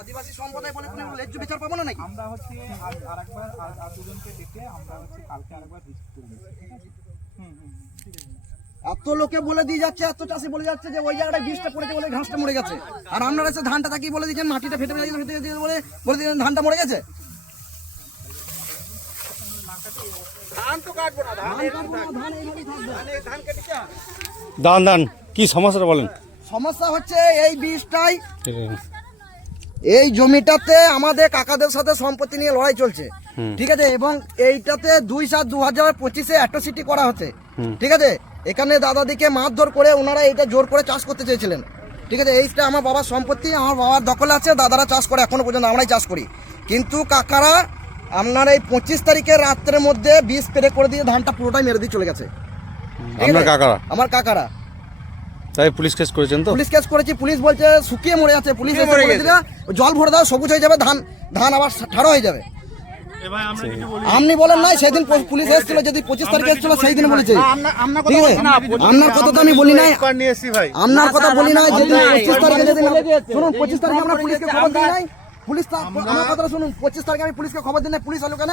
আদিবাসী সম্প্রদায় বলে কোনো ন্যায্য বিচার পাবো না নাকি? আমরা হচ্ছে আরেকবার আর আর দুজনকে ডেকে আমরা হচ্ছে কালকে আরেকবার ভিজিট করে ঠিক আছে? হুম হুম হুম, ঠিক আছে। এত লোকে বলে দিয়ে যাচ্ছে এত চাষি বলে যাচ্ছে যে ওই জায়গাটা বীজটা পড়েছে বলে ঘাসটা মরে গেছে। আর আপনারা ধানটা তাকিয়ে বলে দিচ্ছেন মাটিটা ফেটে ফেটে বলে বলে দিচ্ছেন ধানটা মরে গেছে? ধান ধান দান দান কি সমস্যাটা বলেন? সমস্যা হচ্ছে এই বীজটাই। এই জমিটাতে আমাদের কাকাদের সাথে সম্পত্তি নিয়ে লড়াই চলছে। ঠিক আছে? এবং এইটাতে দুই সাত দু হাজার পঁচিশে অ্যাট্রোসিটি করা হচ্ছে। ঠিক আছে? এখানে দাদাদিকে মারধর করে ওনারা এটা জোর করে চাষ করতে চেয়েছিলেন। ঠিক আছে? এইটা আমার বাবার সম্পত্তি আমার বাবার দখলে আছে দাদারা চাষ করে এখনও পর্যন্ত আমরাই চাষ করি। কিন্তু কাকারা আপনার এই পঁচিশ তারিখের রাত্রের মধ্যে বিষ স্প্রে করে দিয়ে ধানটা পুরোটাই মেরে দিয়ে চলে গেছে। আপনার কাকারা? আমার কাকারা। তাই পুলিশ কেস করেছেন তো? পুলিশ কেস করেছি পুলিশ বলছে শুকিয়ে মরে যাচ্ছে পুলিশ এসে বলে দিলে জল ভরে দাও সবুজ হয়ে যাবে ধান ধান আবার ঠাড়ো হয়ে যাবে। আপনি বলেন নাই সেদিন পুলিশ এসেছিল যদি পঁচিশ তারিখে এসেছিল সেই দিন বলেছে। ঠিক আছে? আপনার কথা তো আমি বলি নাই। আপনার কথা বলি নাই যেদিন পঁচিশ তারিখে যেদিন শুনুন পঁচিশ তারিখে আমরা পুলিশকে খবর দিই নাই। পুলিশ আমার কথাটা শুনুন পঁচিশ তারিখে আমি পুলিশকে খবর দিই নাই পুলিশ এলো কেন?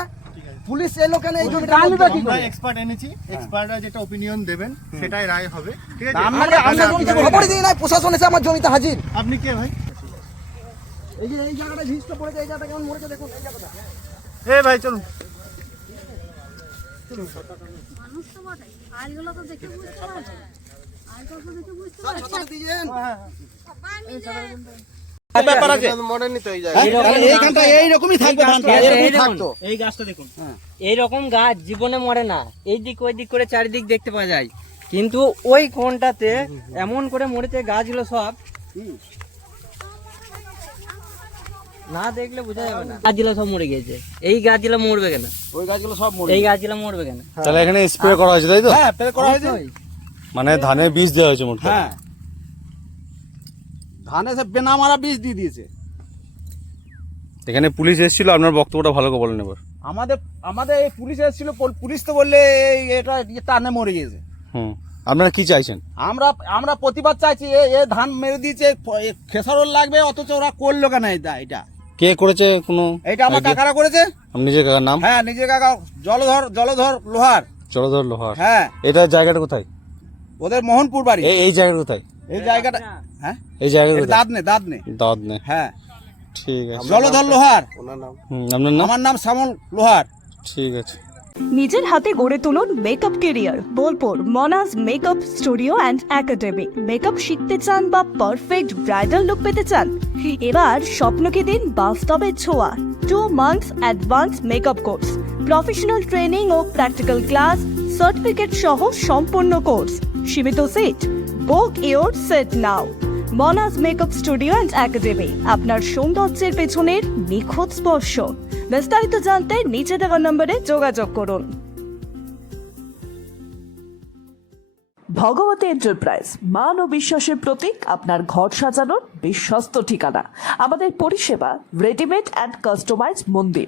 পুলিশ এলো কেন এই জমিটা আমরা এক্সপার্ট এনেছি এক্সপার্টরা যেটা ওপিনিয়ন দেবেন সেটাই রায় হবে। ঠিক আছে? আমরা আমরা জমিতে খবরই দিই নাই প্রশাসন এসে আমার জমিতে হাজির। আপনি কে ভাই? এই যে এই জায়গাটা ভিজটা পড়েছে এই জায়গাটা কেমন মরেছে দেখুন এই জায়গাটা। এ ভাই চলুন। মানুষ তো বটে আজগুলো তো দেখে বুঝতে পারছে আজগুলো তো দেখে বুঝতে পারছে এইখানটা এইরকমই থাকবে থাকতো। এই গাছটা দেখুন। এইরকম গাছ জীবনে মরে না। এই দিক ওই দিক করে চারিদিক দেখতে পাওয়া যায়। কিন্তু ওই কোনটাতে এমন করে মরেছে গাছগুলো সব। না দেখলে বোঝা যাবে না। গাছগুলো সব মরে গিয়েছে। এই গাছগুলো মরবে কেন? ওই গাছগুলো সব এই গাছগুলো মরবে কেন? তাহলে এখানে স্প্রে করা হয়েছে তাই তো? হ্যাঁ প্রে করা হয়েছে। মানে ধানের বীজ দেওয়া হয়েছে মোট হ্যাঁ। ধানে সব বেনামারা বীজ দিয়ে দিয়েছে। এখানে পুলিশ এসেছিল আপনার বক্তব্যটা ভালো করে বলেন এবার আমাদের আমাদের এই পুলিশ এসেছিল পল- পুলিশ তো বললে এই এটা ইয়ে টানে মরে গেছে হুম। আপনারা কি চাইছেন? আমরা আমরা প্রতিবাদ চাইছি এ এ ধান মেরে দিয়েছে প- এ খেসারোল লাগবে অথচ ওরা করল কেন এটা এটা? কে করেছে কোনো এটা আমার idea? কাকারা করেছে? আপনি নিজের কাকার নাম? হ্যাঁ নিজের কাকা জলধর জলধর লোহার। জলধর লোহার। হ্যাঁ। এটা জায়গাটা কোথায়? ওদের মোহনপুর বাড়ি। এই এই জায়গাটা কোথায়? এই জায়গাটা হ্যাঁ? এই জায়গাটা দাঁত নে দাঁত নে দাঁত নেই হ্যাঁ। ঠিক আছে। জলধর লোহার। হুম, আপনার নাম? আমার নাম শ্যামল লোহার। ঠিক আছে। নিজের হাতে গড়ে তুলুন makeup career Bolpur Monaj makeup studio and academy makeup শিখতে চান বা পারফেক্ট ব্রাইডাল লুক পেতে চান? এবার স্বপ্নকে দিন বাস্তবের ছোঁয়া। Two months advance makeup course professional training ও প্র্যাকটিক্যাল ক্লাস সার্টিফিকেট সহ সম্পূর্ণ কোর্স সীমিত seat book your seat now Monaj makeup studio and academy, আপনার সৌন্দর্যের পেছনের নিখুঁত স্পর্শ। বিস্তারিত জানতে নিচে দেওয়া নম্বরে যোগাযোগ করুন। ভগবতী এন্টারপ্রাইজ, মান ও বিশ্বাসের প্রতীক, আপনার ঘর সাজানোর বিশ্বস্ত ঠিকানা। আমাদের পরিষেবা রেডিমেড অ্যান্ড কাস্টমাইজ মন্দির।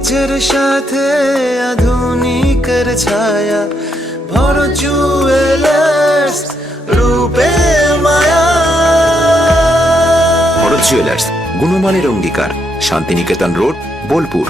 ঐতিহ্যের সাথে আধুনিকের ছায়া ভর জুয়েলার্স রূপে মায়া ভরত জুয়েলার্স গুণমানের অঙ্গীকার শান্তিনিকেতন রোড বোলপুর